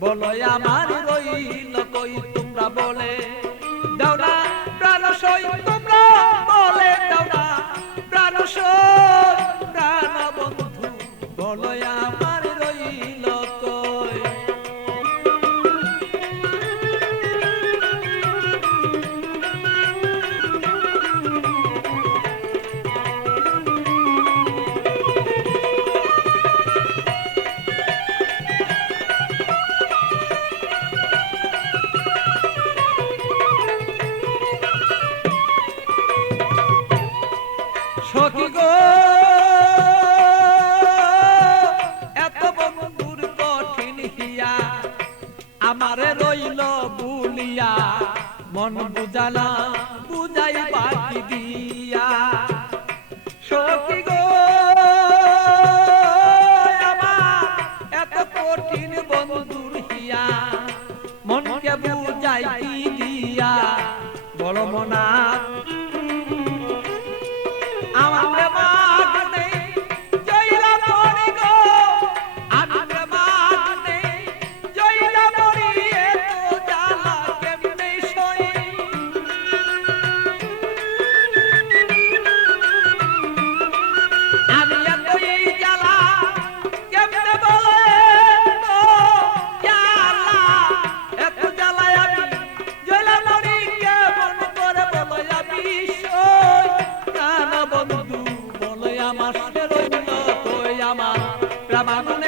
বলো আমার রইল কই তোমরা বলে? দাও না প্রাণ মন বুঝালা, বুঝাই বাকি দিয়া। সখী গো এত কঠিন বন্ধুর হিয়া। মনকে বুঝাই কি দিয়া, বলো মনা। আমার প্রাণ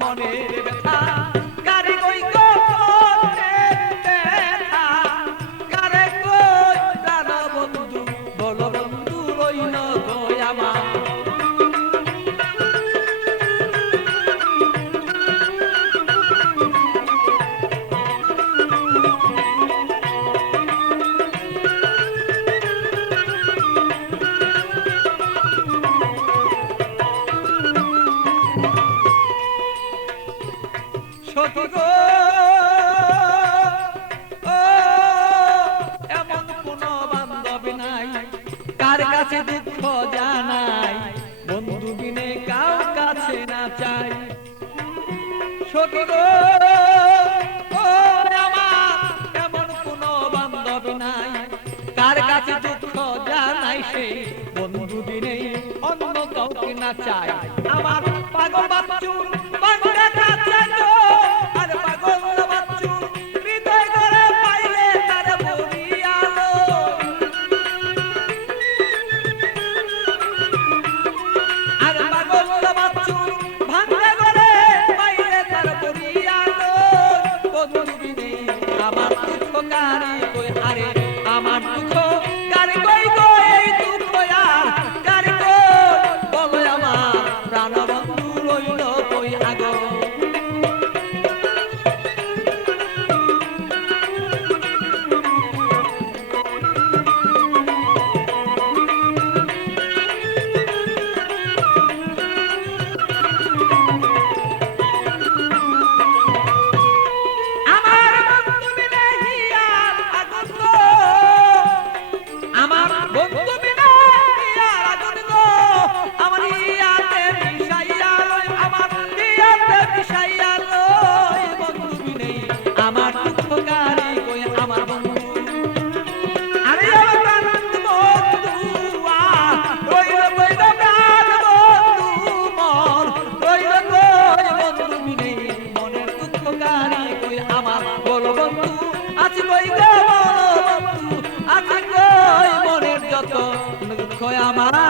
মনের ব্যথা। কারে কই গো কারে কই বন্ধু? বলো বন্ধু রইল কই আমার ও, এমন কোন বান্ধব নাই। কার কাছে দুঃখ জানাই? বন্ধু বিনে কাউ কাছে না চাই? আমার এমন কোন বান্ধব নাই। কার কাছে জানাই সে বন্ধু বিনে অন্য না চাই। আমার পাগল আমার উপকারী কই আমার বন্ধু। আরে আমার বন্ধু রইল কইল প্রাণ বন্ধু মন। রইল কই বন্ধু মিলে মনের উপকারী কই আমার বল বন্ধু। আছি কই গো বল বন্ধু? আছি কই মনের যত দুঃখ আমার?